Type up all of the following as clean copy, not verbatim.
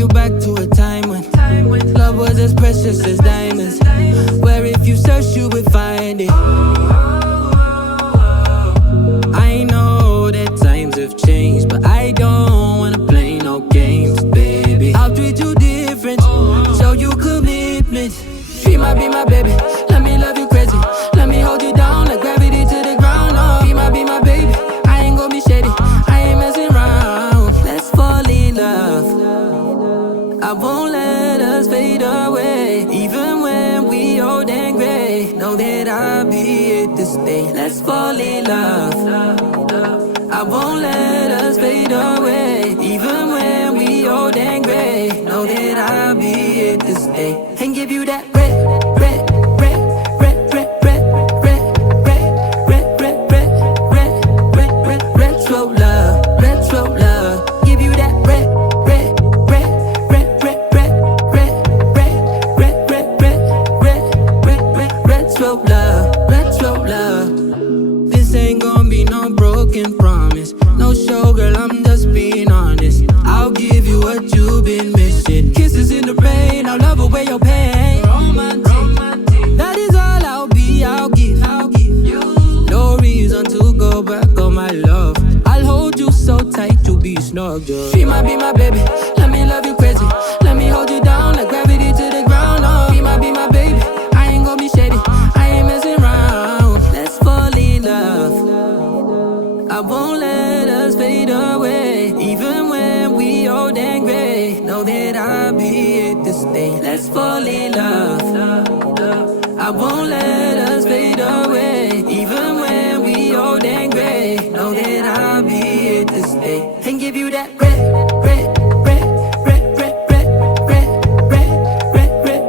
you back to a time when love was as precious as diamonds, where if you search you would find it. I know that times have changed, but I don't wanna play no games, baby. I'll treat you different, show you commitment. She might be my baby, let me love you crazy. Let me hold you down like gravity to the ground. Oh, be my baby, I ain't gon' be shady, I ain't messing around. Let's fall in love, I won't let us fade away. Even when we old and gray, know that I'll be here to stay. Let's fall in love, I won't let us fade away. Even when we old and gray, know that I'll be here to stay. And give you that red, red, red, red, red, red, red, red, red, red, red, red, red, red, retro love, retro love. Give you that red, red, red, red, red, red, red, red, red, red, red, red, red, red, retro love, retro love. This ain't gon' be no broken promise, no show, girl, I'm just being honest. I'll give you what you've been missing. Kisses in the rain, I'll love away your pain. Romantic, that is all I'll be, I'll give you. No reason to go back on my love. I'll hold you so tight, you'll be snug, yeah. She might be my baby, let me love you crazy. Let me hold you down like gravity to the ground. Oh, be my baby, I ain't gon' be shady, I ain't messing around. Let's fall in love, I won't let us fade away. Even when we old and gray, know that I'll be here to stay. Let's fall in love, I won't let us fade away. Even when we old and gray, know that I'll be here to stay. And give you that red, red, red, red, red, red, red, red, red, red, red,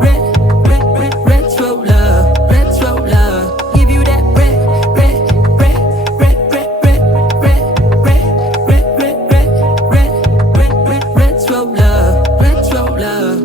red, red, red, retro love, retro love. Give you that red, red, red, red, red, red, red, red, red, red, red, red, red, red, retro love, retro love.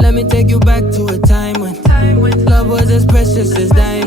Let me take you back to a time when love was as precious as diamonds.